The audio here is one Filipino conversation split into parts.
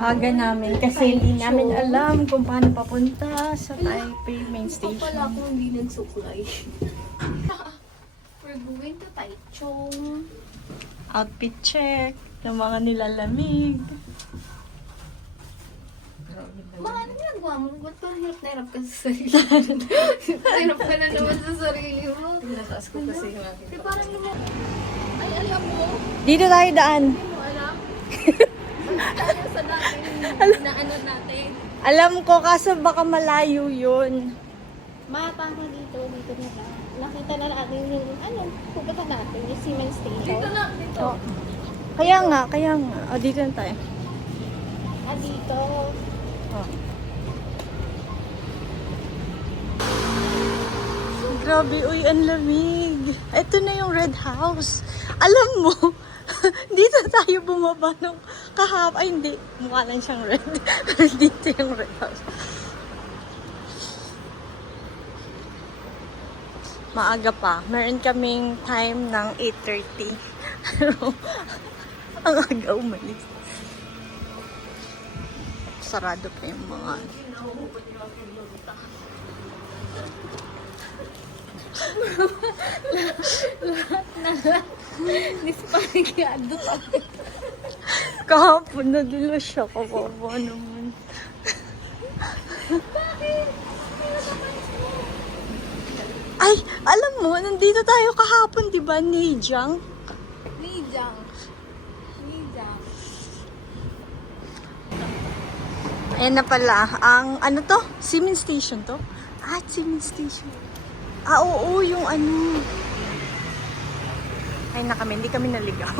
aga namin kasi hindi namin alam kung paano papunta sa Taipei main Ako pala station. kung hindi nagsuklay. We're going to Taichung. Outfit check ng mga nilalamig. Mga ano ginagawa mo? Ba't parang hirap na hirap ka sa sarili? Hirap ka na naman sa sarili mo. Tinataas ko kasi yung akin. Di parang naman, ay alam mo, Dito tayo daan. hindi mo alam. Tayo sa dati na ano natin. Alam ko kaso baka malayo yun. Mapa ko dito na lang. Nakita na natin yung ano, pupunta natin, yung Siemens Station. Dito na, dito. Oh. Kaya nga. O, dito na tayo. Ah, dito. Oh. Grabe, uy, ang lamig. Ito na yung Red House. Alam mo, dito tayo bumaba nung kahap. Ay, hindi. Mukha lang siyang red. Dito yung Red House. Maaga pa. Meron kaming time ng 8:30. Pero, ang aga umalis. Sarado pa yung mga... Nisparigado pa. Kahapon na dila siya. Kawawa naman. Ay, alam mo, nandito tayo kahapon, di ba, Nijang? Nijang. Nijang. Ayan na pala. Ang, ano to? Siemens Station to? Ah, Siemens Station. Ah, oo, yung ano. Ay na kami, hindi kami naligaw.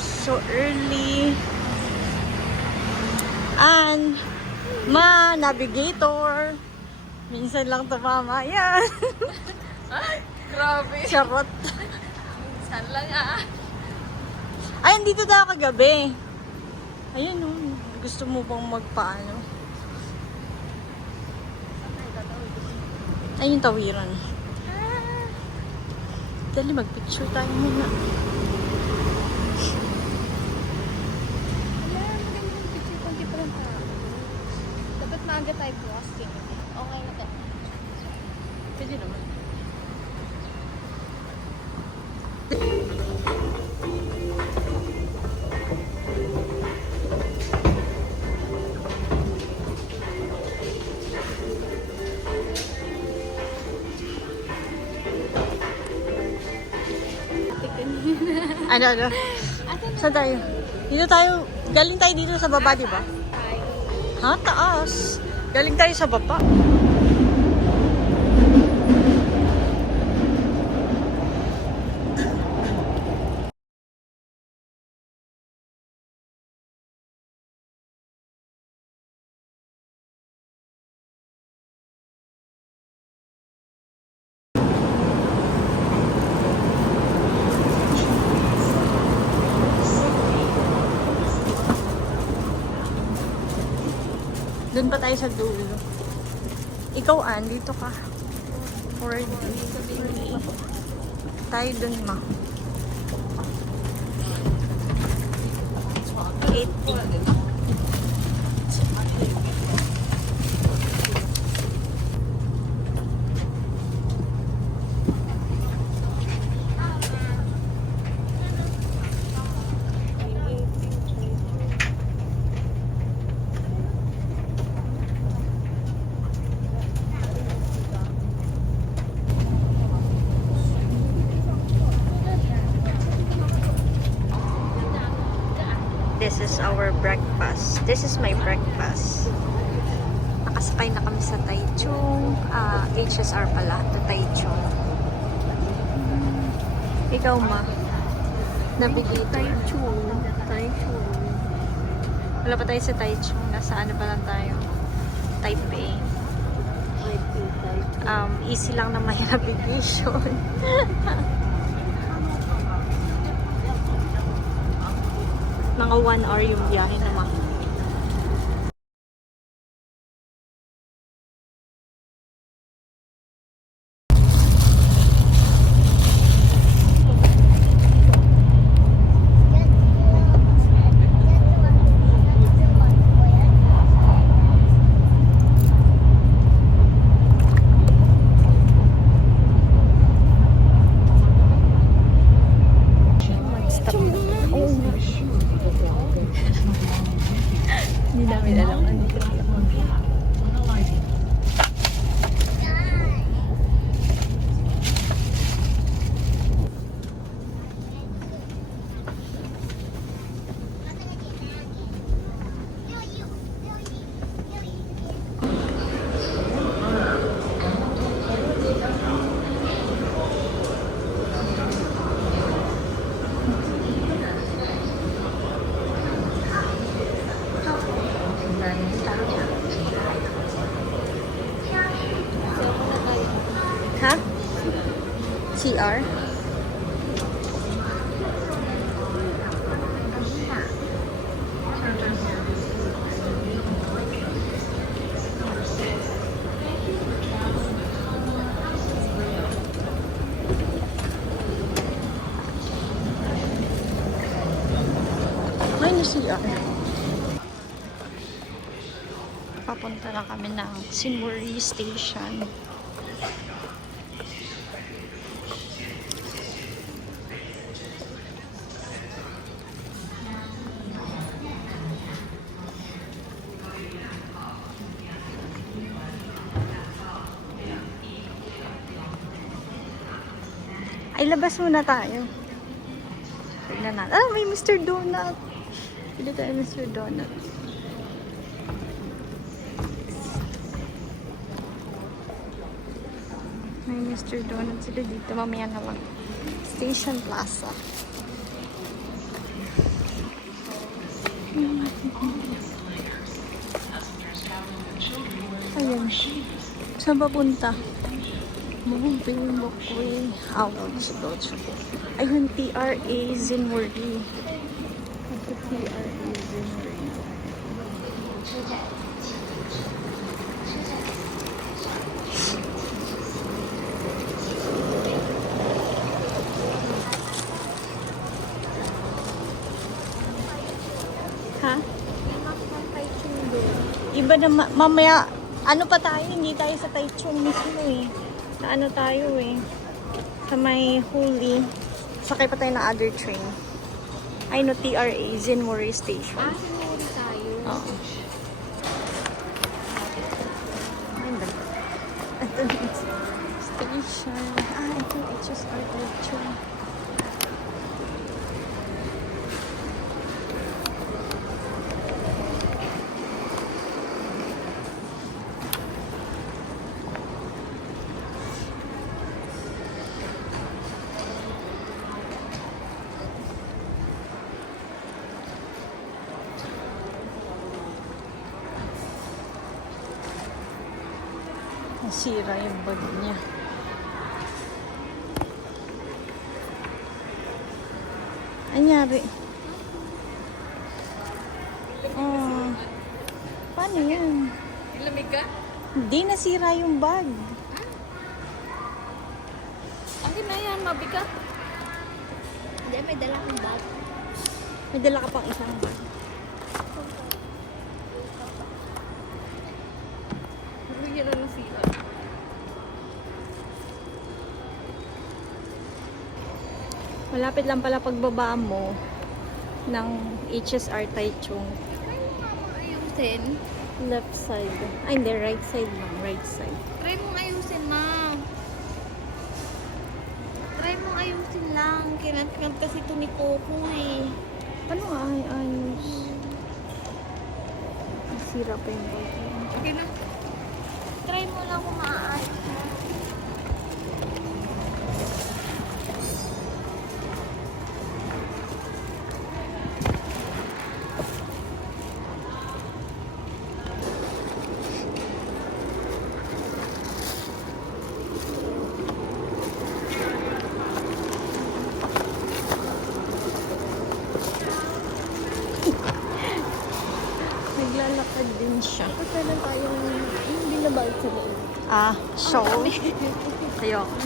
So early. And, navigator. Minsan lang tumama. Yan. Ay, grabe. Charot. Saan lang ah. Ay, dito tayo kagabi. Ayan o. Gusto mo bang magpaano? Ay, yung tawiran. Dali, mag-picture tayo muna. Ayan, maganda yung picture kung di pa lang tao. Dapat maaga tayo crossing. Okay na to. Pwede naman. Ano? Saan tayo? Dito tayo. Galing tayo dito sa baba, di ba? Ha? Taas. Galing tayo sa baba. Doon pa tayo sa dulo. Ikaw, Ann, dito ka. 4D. Tayo doon, ma. 8D. This is our breakfast. This is my breakfast. Nakasakay na kami sa Taichung. HSR pala, to Taichung. Ikaw, ma. Navigator. Taichung. Wala pa tayo sa Taichung. Nasa ano pa lang tayo? Taipei. Easy lang na may navigation. Mga 1 hour yung biyahe naman. Hindi namin alam ano ito. Ha? CR? May na CR. Papunta na kami ng Sinwari Station. Ay, labas muna tayo. Tignan natin. Ah, may Mr. Donut. Pili tayo Mr. Donut. May Mr. Donut sila dito. Mamaya na lang. Station Plaza. Ayan. Saan ba punta? Moving walkway. Ayun, TRA Zinwari. Ito TRA Zinwari. Ha? Iba na mamaya, ano pa tayo? Hindi tayo sa Taichung mismo eh. Sa ano tayo eh. Sa may Huli. Sakay pa tayo ng other train. Ay no, TRA, Zinwari Station. Ah, sinuri tayo. Oo. Ganda. Ito na station. Ah, ito HSR Taichung. Nasira yung bag niya. Anyari? Oh. Paano yan? Lamig ka? Hindi, nasira yung bag. Akin na yan, mabigat. Hindi, may dala kong bag. May dala ka pang isang bag. Yan ang nasira. Malapit lang pala pagbaba mo ng HSR Taichung. Ayusin. Left side. Ay, hindi. Right side lang. Right side. Try mong ayusin, ma. Try mong ayusin lang. Kinat-kinat kasi ito ni Coco eh. Ano nga ay ayos? Nasira pa yung bag. Okay na. Try mo lang kung maaayos mo. Naglalakad din siya. Kasi na tayo hindi na bag sila. Ah, so? Ayoko.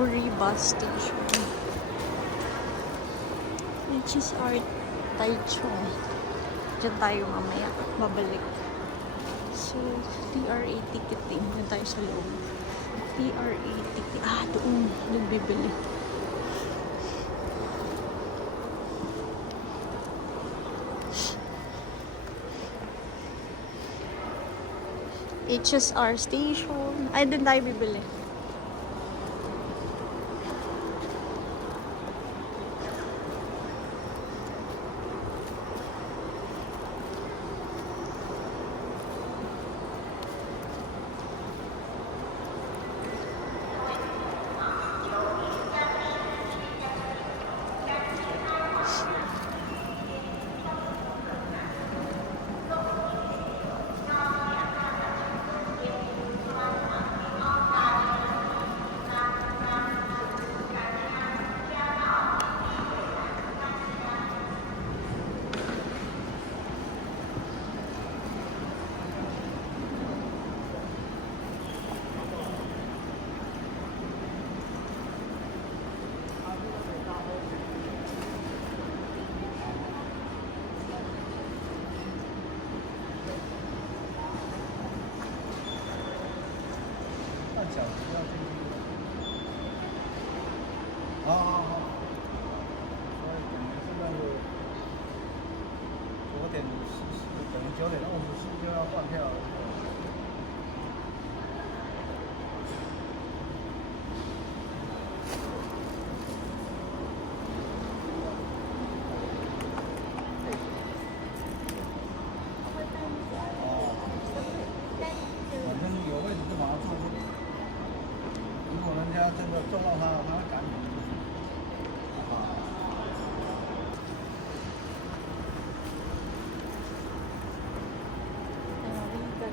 Uri bus station. HSR Taichung. Diyan tayo mamaya. Babalik. So, TRA ticketing. Doon tayo sa loob. TRA ticketing. Ah, doon bibili. HSR station. Ay, doon tayo bibili.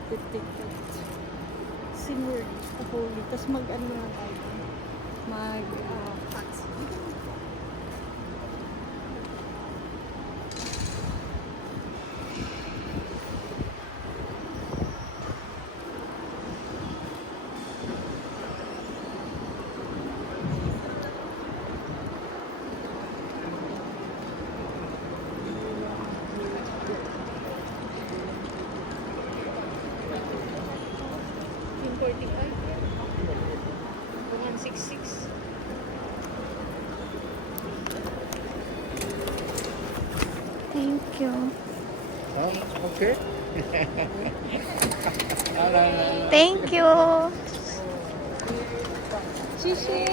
The ticket. Similarly, Holy. Tapos mag-ano na tayo. Taxi. Thank you. Okay. Thank you. Shishi.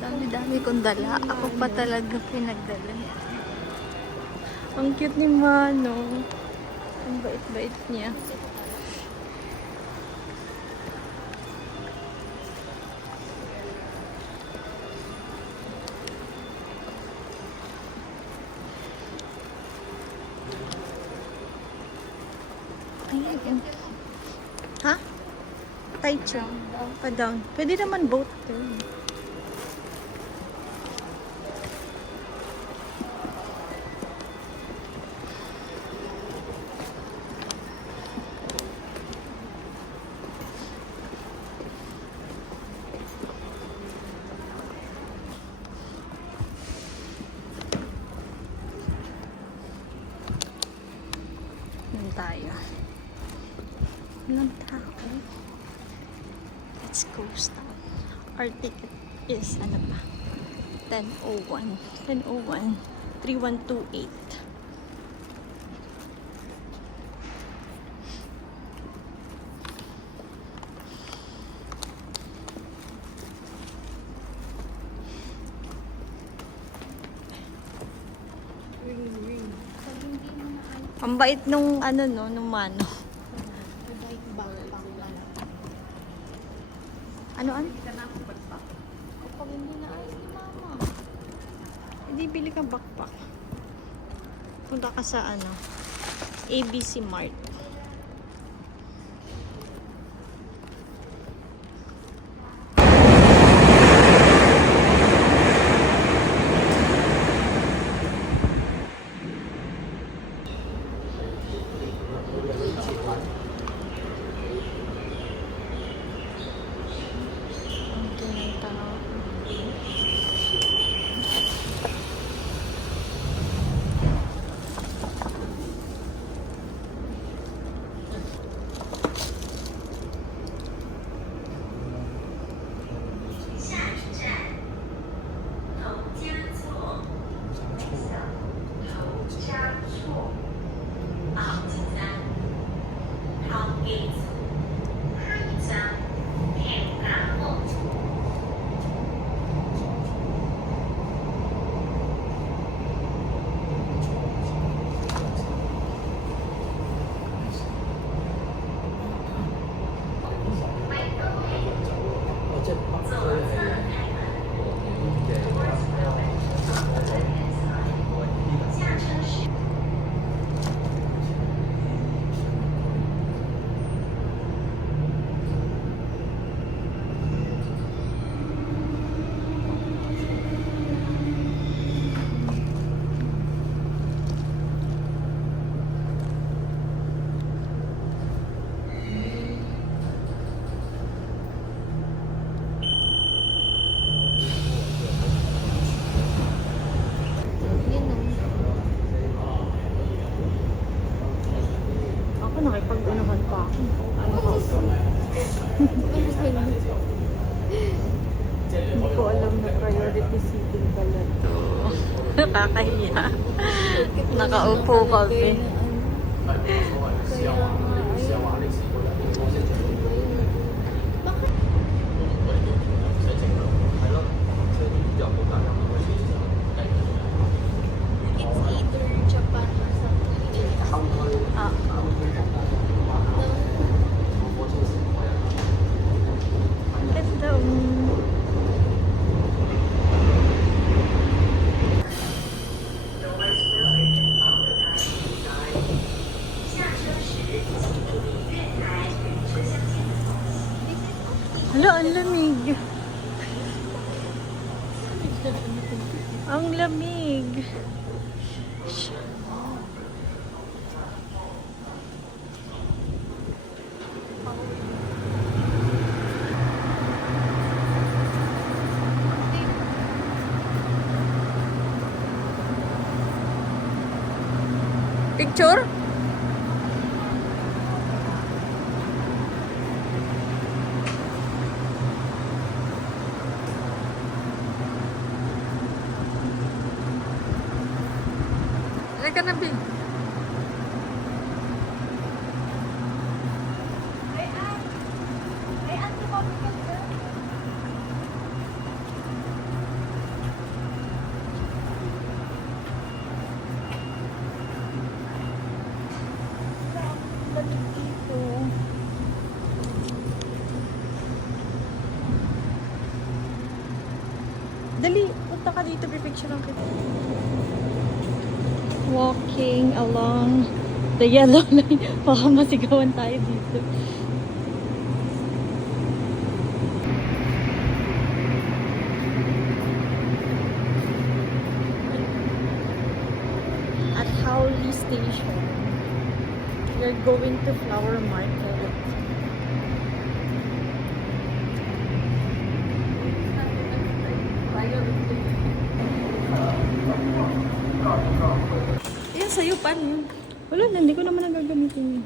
Dami-dami kong dala. Ako pa talaga pinagdala. Ang cute ni Manong. Ang bait-bait niya. Ayan. Ha? Taichung. Pa-down. Pwede naman boat. Yan tayo. Walang tao. Let's go stop. Our ticket is, ano ba? 10:01. 10:01. 3128. Ang bait nung ano no, nung Mano. Ano? Kapag hindi na ayos ni Mama. Hindi bili ka backpack. Punta ka sa ano, ABC Mart. Ang tao. Hindi ko alam na priority seating pala to. Nakakahiya. Nakaupo kami. Kaya nga, ayun. It's either Japan or something. Ah, ganda. Hala, ang lamig. Ang lamig. Picture? Halika na, Bing. Dali, punta ka dito, pipicture lang kita. Walking along the yellow line. Baka masigawan tayo dito. At Howley Station, we're going to Flower Market. Yan, sa'yo, paano yun? Wala na, hindi ko naman nagagamitin yun.